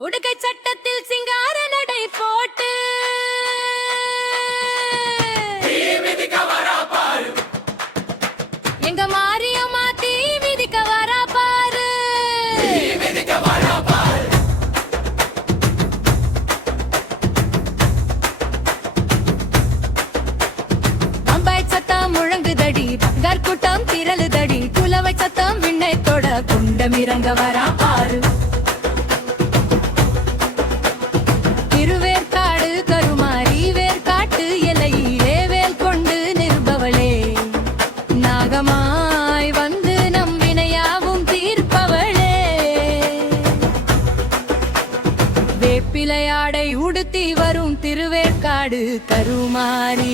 உடுக்கை சட்டத்தில் சிங்கார நடை போட்டு எங்க மாரியம்மா தீ மிதிக்க வரா பாரு. பம்பை சத்தம் முழங்குதடி, கற்கூட்டம் திரளுதடி, குலவை சத்தம் விண்ணை தொட குண்டம் இறங்க வரா பாரு. திருவேற்காடு கருமாரி வேற்காட்டு எல்லையிலே வேல் கொண்டு நிற்பவளே, நாகமாய் வந்து நம் வினையாவும் தீர்ப்பவளே, வேப்பிலையாடை உடுத்தி வரும் திருவேற்காடு கருமாரி.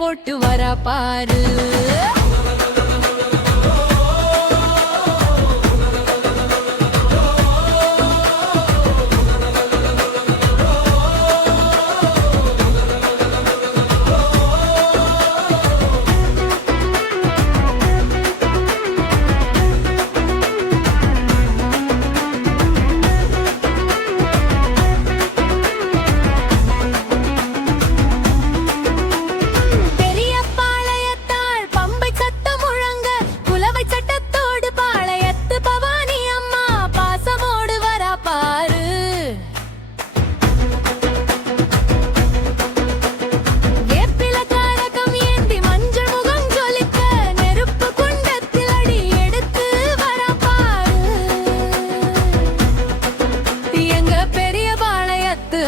போட்டு வர பாரு.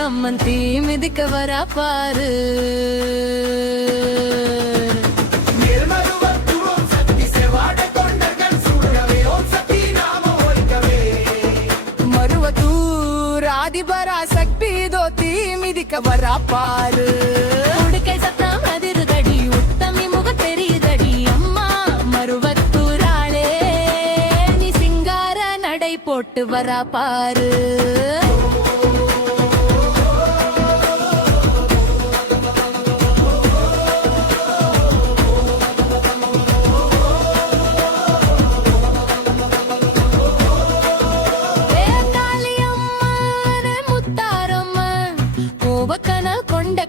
அம்மன் தீ மிதிக்க வரா பாரு. மருவத்தூர் ஆதிபரா சக்தி தோ தீ மிதிக்க வரா பாரு. உடுக்கை சத்தம் அதிருதடி, உத்தமி முக தெரியுதடி, அம்மா மருவத்தூராளே நீ சிங்கார நடை போட்டு வரா பாரு.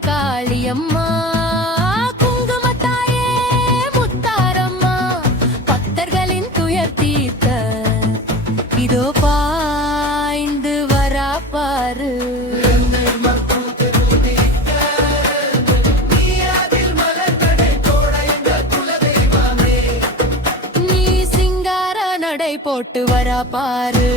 காளியம்மா குங்குமத்தாயே முத்தாரம்மா, பக்தர்களின் துயர் தீர்த்த இதோ பாய்ந்து வரா பாரு. நீ சிங்கார நடை போட்டு வரா பாரு.